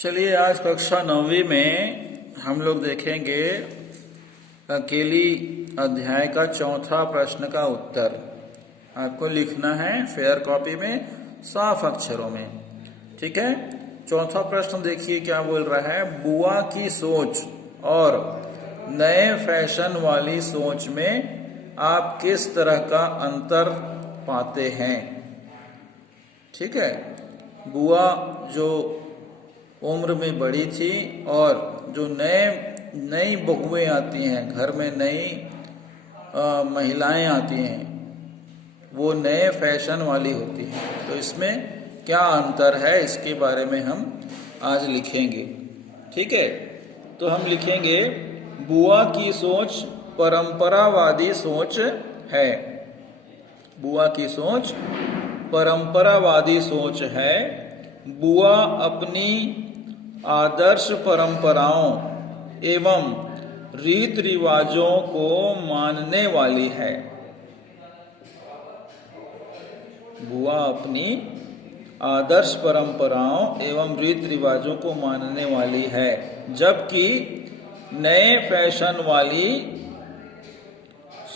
चलिए आज कक्षा 9वीं में हम लोग देखेंगे अकेली अध्याय का चौथा प्रश्न का उत्तर। आपको लिखना है फेयर कॉपी में साफ अक्षरों में। ठीक है, चौथा प्रश्न देखिए क्या बोल रहा है। बुआ की सोच और नए फैशन वाली सोच में आप किस तरह का अंतर पाते हैं। ठीक है, बुआ जो उम्र में बड़ी थी और जो नई बहुएं आती हैं, घर में नई महिलाएं आती हैं, वो नए फैशन वाली होती हैं। तो इसमें क्या अंतर है इसके बारे में हम आज लिखेंगे। ठीक है, तो हम लिखेंगे बुआ की सोच परंपरावादी सोच है। बुआ की सोच परंपरावादी सोच है। बुआ अपनी आदर्श परंपराओं एवं रीत रिवाजों को मानने वाली है। बुआ अपनी आदर्श परंपराओं एवं रीत रिवाजों को मानने वाली है, जबकि नए फैशन वाली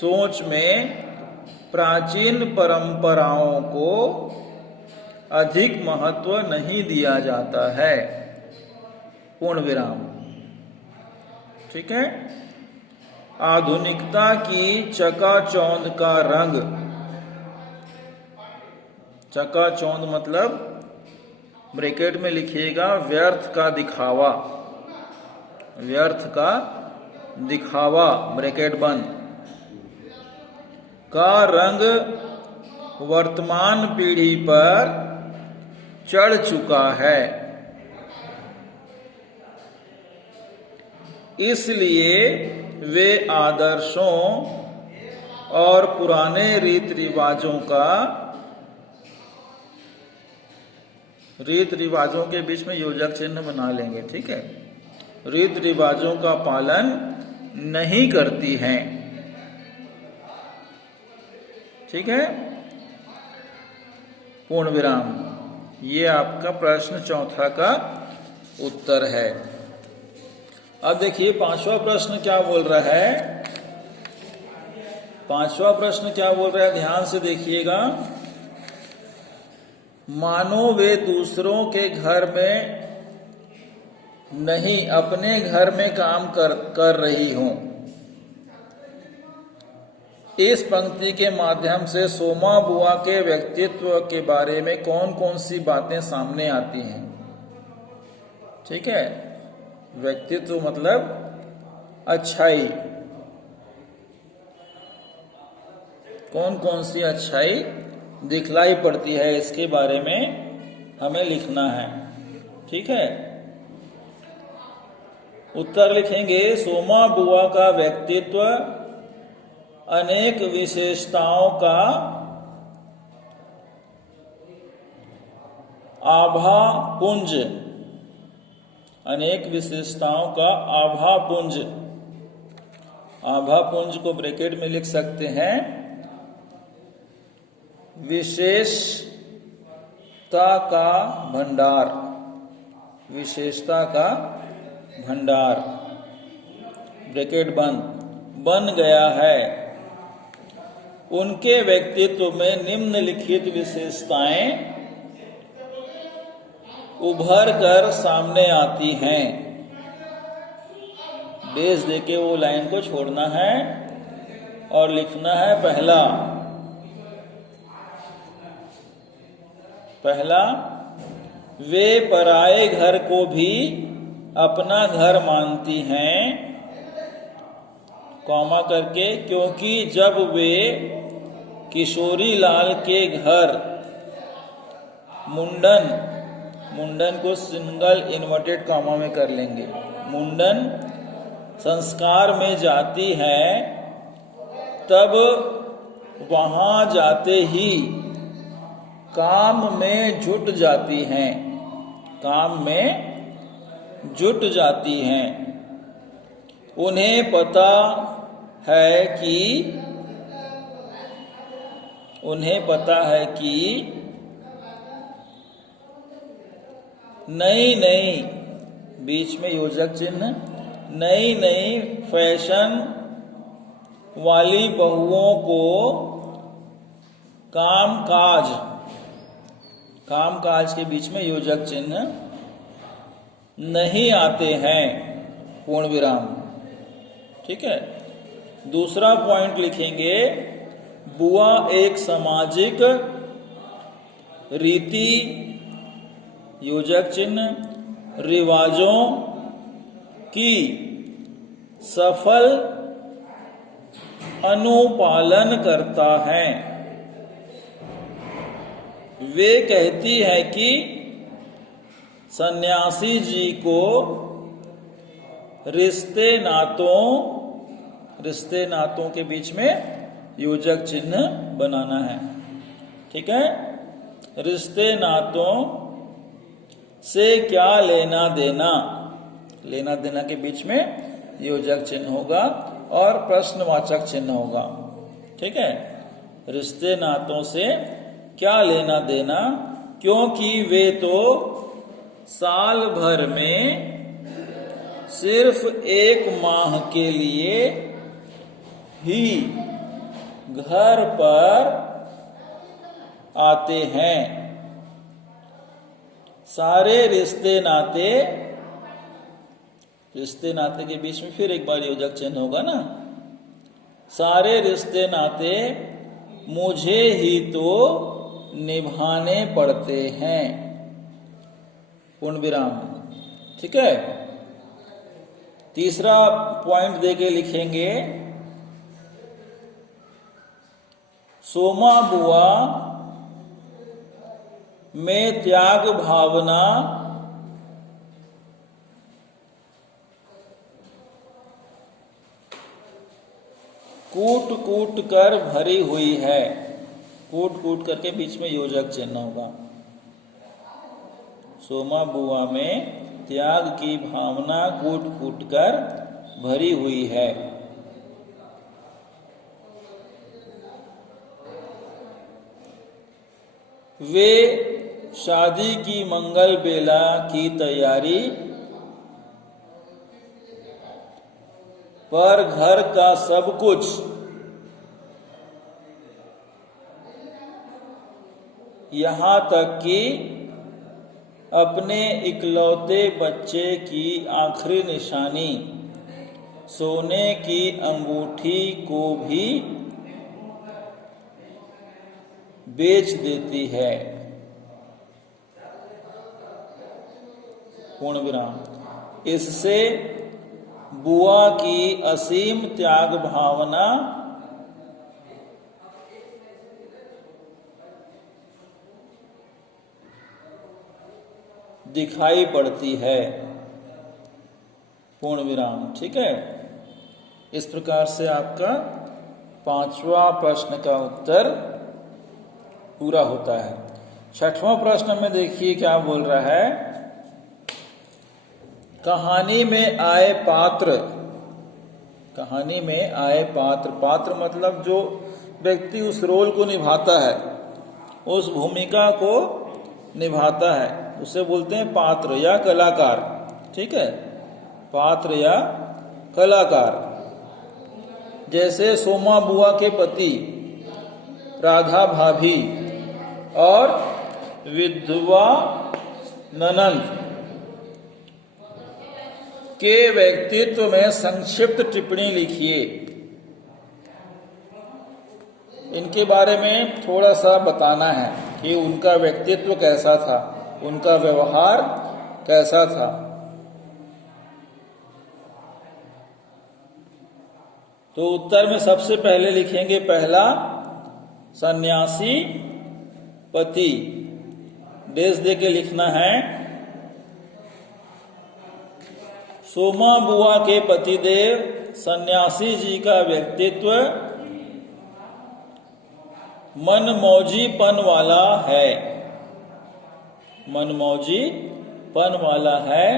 सोच में प्राचीन परंपराओं को अधिक महत्व नहीं दिया जाता है। पूर्ण विराम। ठीक है, आधुनिकता की चकाचौंध का रंग। चकाचौंध मतलब ब्रैकेट में लिखिएगा व्यर्थ का दिखावा। व्यर्थ का दिखावा ब्रैकेट बंद का रंग वर्तमान पीढ़ी पर चढ़ चुका है। इसलिए वे आदर्शों और पुराने रीत रिवाजों के बीच में योजक चिन्ह बना लेंगे। ठीक है, रीत रिवाजों का पालन नहीं करती हैं। ठीक है, पूर्ण विराम। ये आपका प्रश्न चौथा का उत्तर है। अब देखिए पांचवा प्रश्न क्या बोल रहा है। पांचवा प्रश्न क्या बोल रहा है, ध्यान से देखिएगा। मानो वे दूसरों के घर में नहीं अपने घर में काम कर रही हों। इस पंक्ति के माध्यम से सोमा बुआ के व्यक्तित्व के बारे में कौन कौन सी बातें सामने आती हैं। ठीक है, व्यक्तित्व मतलब अच्छाई। कौन कौन सी अच्छाई दिखलाई पड़ती है इसके बारे में हमें लिखना है। ठीक है, उत्तर लिखेंगे सोमा बुआ का व्यक्तित्व अनेक विशेषताओं का आभापुंज। अनेक विशेषताओं का आभापुंज। आभापुंज को ब्रैकेट में लिख सकते हैं विशेषता का भंडार। विशेषता का भंडार ब्रैकेट बन गया है। उनके व्यक्तित्व में निम्नलिखित विशेषताएं उभर कर सामने आती हैं। बेस देके वो लाइन को छोड़ना है और लिखना है पहला वे पराये घर को भी अपना घर मानती हैं, कॉमा करके, क्योंकि जब वे किशोरी लाल के घर मुंडन को सिंगल इन्वर्टेड कॉमा में कर लेंगे, मुंडन संस्कार में जाती है, तब वहां जाते ही काम में जुट जाती हैं। काम में जुट जाती हैं। उन्हें पता है कि नई बीच में योजक चिन्ह। नई नई फैशन वाली बहुओं को कामकाज के बीच में योजक चिन्ह नहीं आते हैं, पूर्ण विराम। ठीक है। दूसरा पॉइंट लिखेंगे, बुआ एक सामाजिक रीति योजक चिन्ह रिवाजों की सफल अनुपालन करता है। वे कहती है कि सन्यासी जी को रिश्ते नातों के बीच में योजक चिन्ह बनाना है। ठीक है। रिश्ते नातों से क्या लेना देना के बीच में योजक चिन्ह होगा और प्रश्नवाचक चिन्ह होगा। ठीक है। रिश्ते नातों से क्या लेना देना, क्योंकि वे तो साल भर में सिर्फ 1 माह के लिए ही घर पर आते हैं। सारे रिश्ते नाते के बीच में फिर एक बार योजक चिन्ह होगा ना। सारे रिश्ते नाते मुझे ही तो निभाने पड़ते हैं, पूर्ण विराम। ठीक है। तीसरा पॉइंट देके लिखेंगे, सोमा बुआ में त्याग भावना कूट कूट कर भरी हुई है। कूट कूट करके बीच में योजक चिन्ह होगा। सोमा बुआ में त्याग की भावना कूट कूट कर भरी हुई है। वे शादी की मंगल बेला की तैयारी पर घर का सब कुछ यहाँ तक कि अपने इकलौते बच्चे की आखिरी निशानी सोने की अंगूठी को भी बेच देती है, पूर्ण विराम। इससे बुआ की असीम त्याग भावना दिखाई पड़ती है, पूर्ण विराम। ठीक है। इस प्रकार से आपका 5वां प्रश्न का उत्तर पूरा होता है। 6वां प्रश्न में देखिए क्या बोल रहा है। कहानी में आए पात्र, पात्र मतलब जो व्यक्ति उस रोल को निभाता है, उस भूमिका को निभाता है, उसे बोलते हैं पात्र या कलाकार। ठीक है। पात्र या कलाकार। जैसे सोमा बुआ के पति, राधा भाभी और विधवा ननंद के व्यक्तित्व में संक्षिप्त टिप्पणी लिखिए। इनके बारे में थोड़ा सा बताना है कि उनका व्यक्तित्व कैसा था, उनका व्यवहार कैसा था। तो उत्तर में सबसे पहले लिखेंगे, पहला सन्यासी पति। डेस दे के लिखना है, सोमा बुआ के पतिदेव सन्यासी जी का व्यक्तित्व मनमौजीपन वाला है, मनमौजीपन वाला है।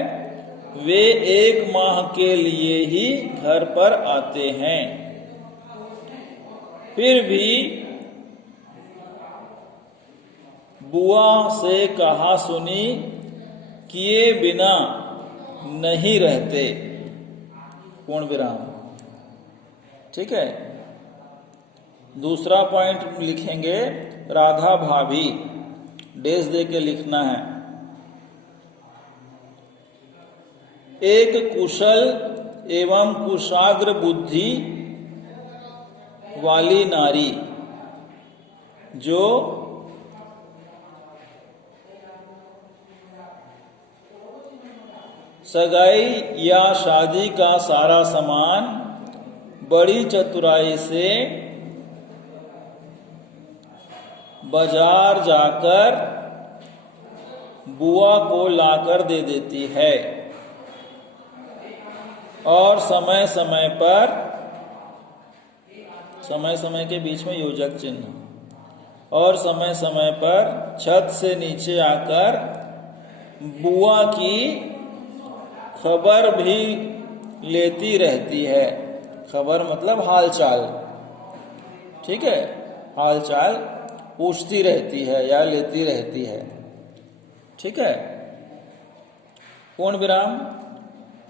वे 1 माह के लिए ही घर पर आते हैं, फिर भी बुआ से कहा सुनी किए बिना नहीं रहते, पूर्ण विराम। ठीक है। दूसरा पॉइंट लिखेंगे राधा भाभी, डेज दे के लिखना है। एक कुशल एवं कुशाग्र बुद्धि वाली नारी जो सगाई या शादी का सारा सामान बड़ी चतुराई से बाजार जाकर बुआ को लाकर दे देती है और समय समय के बीच में योजक चिन्ह, और समय समय पर छत से नीचे आकर बुआ की खबर भी लेती रहती है। खबर मतलब हालचाल। ठीक है, हालचाल पूछती रहती है या लेती रहती है। ठीक है। पूर्ण विराम।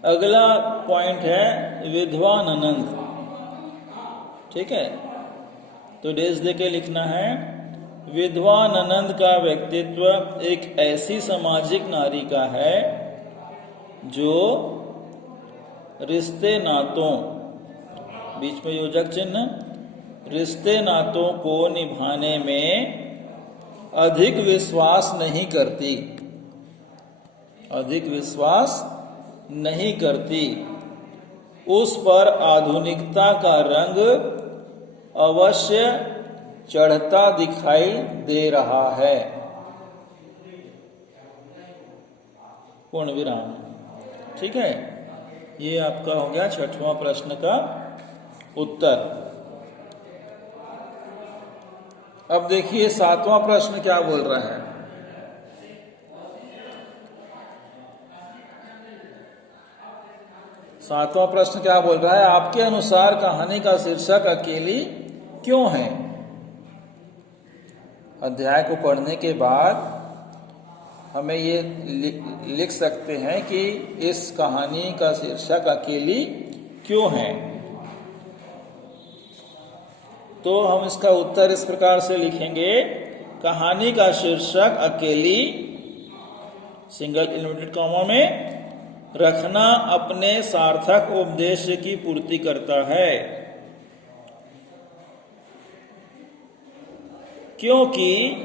अगला पॉइंट है विधवा ननंद। ठीक है, तो डेज दे के लिखना है विधवा ननंद का व्यक्तित्व एक ऐसी सामाजिक नारी का है जो रिश्ते नातों, बीच में योजक चिन्ह, रिश्ते नातों को निभाने में अधिक विश्वास नहीं करती, अधिक विश्वास नहीं करती। उस पर आधुनिकता का रंग अवश्य चढ़ता दिखाई दे रहा है। पूर्ण विराम। ठीक है, ये आपका हो गया 6वां प्रश्न का उत्तर। अब देखिए 7वां प्रश्न क्या बोल रहा है। 7वां प्रश्न क्या बोल रहा है, आपके अनुसार कहानी का शीर्षक अकेली क्यों है। अध्याय को पढ़ने के बाद हमें ये लिख सकते हैं कि इस कहानी का शीर्षक अकेली क्यों है। तो हम इसका उत्तर इस प्रकार से लिखेंगे, कहानी का शीर्षक अकेली सिंगल इन्वर्टेड कॉमा में रखना अपने सार्थक उद्देश्य की पूर्ति करता है, क्योंकि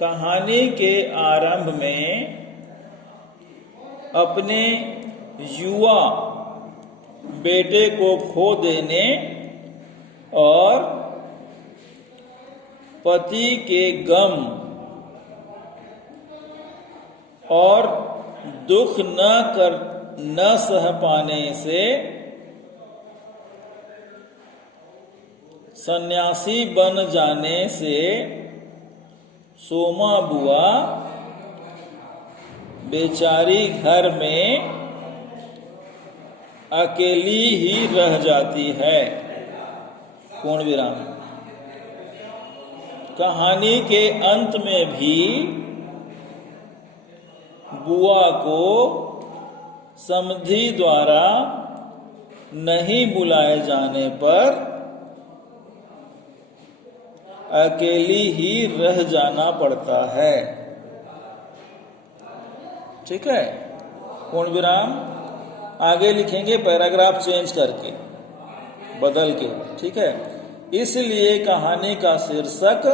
कहानी के आरंभ में अपने युवा बेटे को खो देने और पति के गम और दुख न सह पाने से सन्यासी बन जाने से सोमा बुआ बेचारी घर में अकेली ही रह जाती है। पूर्ण विराम। कहानी के अंत में भी बुआ को समधी द्वारा नहीं बुलाए जाने पर अकेली ही रह जाना पड़ता है। ठीक है। पूर्ण विराम। आगे लिखेंगे पैराग्राफ चेंज करके, बदल के। ठीक है। इसलिए कहानी का शीर्षक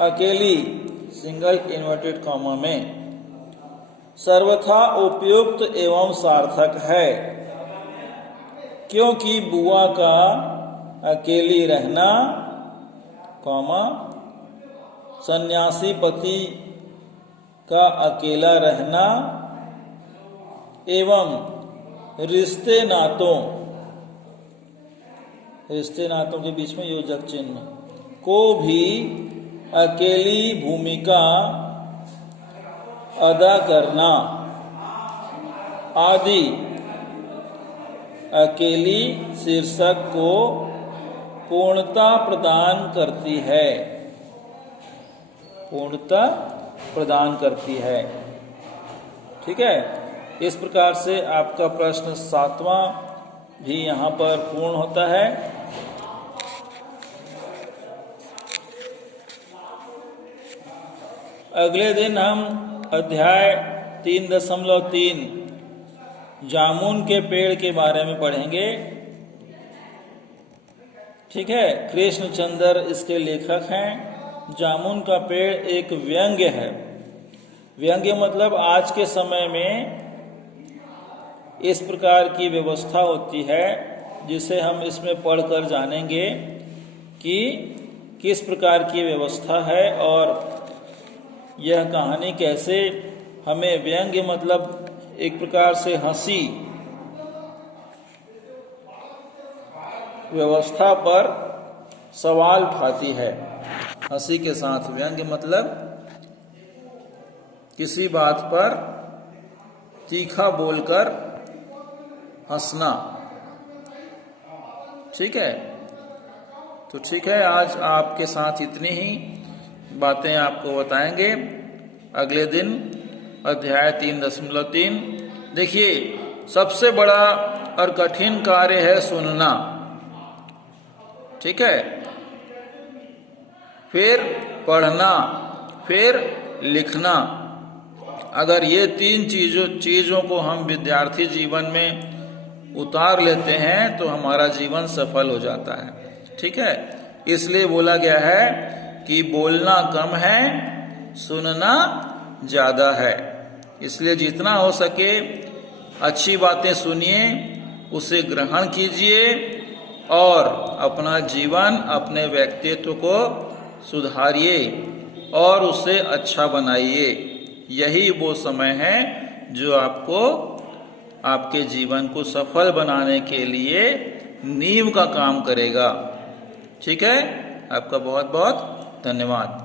अकेली सिंगल इन्वर्टेड कॉमा में सर्वथा उपयुक्त एवं सार्थक है, क्योंकि बुआ का अकेली रहना, कॉमा सन्यासी पति का अकेला रहना एवं रिश्ते नातों के बीच में योजक चिन्ह को भी अकेली भूमिका अदा करना आदि अकेली शीर्षक को पूर्णता प्रदान करती है, पूर्णता प्रदान करती है। ठीक है, इस प्रकार से आपका प्रश्न 7वां भी यहाँ पर पूर्ण होता है। अगले दिन हम अध्याय 3.3 जामुन के पेड़ के बारे में पढ़ेंगे। ठीक है, कृष्णचंद्र इसके लेखक हैं। जामुन का पेड़ एक व्यंग्य है। व्यंग्य मतलब आज के समय में इस प्रकार की व्यवस्था होती है जिसे हम इसमें पढ़कर जानेंगे कि किस प्रकार की व्यवस्था है और यह कहानी कैसे हमें व्यंग्य मतलब एक प्रकार से हंसी व्यवस्था पर सवाल उठाती है। हंसी के साथ व्यंग्य मतलब किसी बात पर तीखा बोलकर हंसना। ठीक है, तो ठीक है, आज आपके साथ इतनी ही बातें आपको बताएंगे। अगले दिन अध्याय 3.3। देखिए, सबसे बड़ा और कठिन कार्य है सुनना। ठीक है, फिर पढ़ना, फिर लिखना। अगर ये 3 चीजों को हम विद्यार्थी जीवन में उतार लेते हैं तो हमारा जीवन सफल हो जाता है। ठीक है, इसलिए बोला गया है कि बोलना कम है, सुनना ज्यादा है। इसलिए जितना हो सके अच्छी बातें सुनिए, उसे ग्रहण कीजिए और अपना जीवन, अपने व्यक्तित्व को सुधारिए और उसे अच्छा बनाइए। यही वो समय है जो आपको आपके जीवन को सफल बनाने के लिए नींव का काम करेगा। ठीक है, आपका बहुत बहुत धन्यवाद।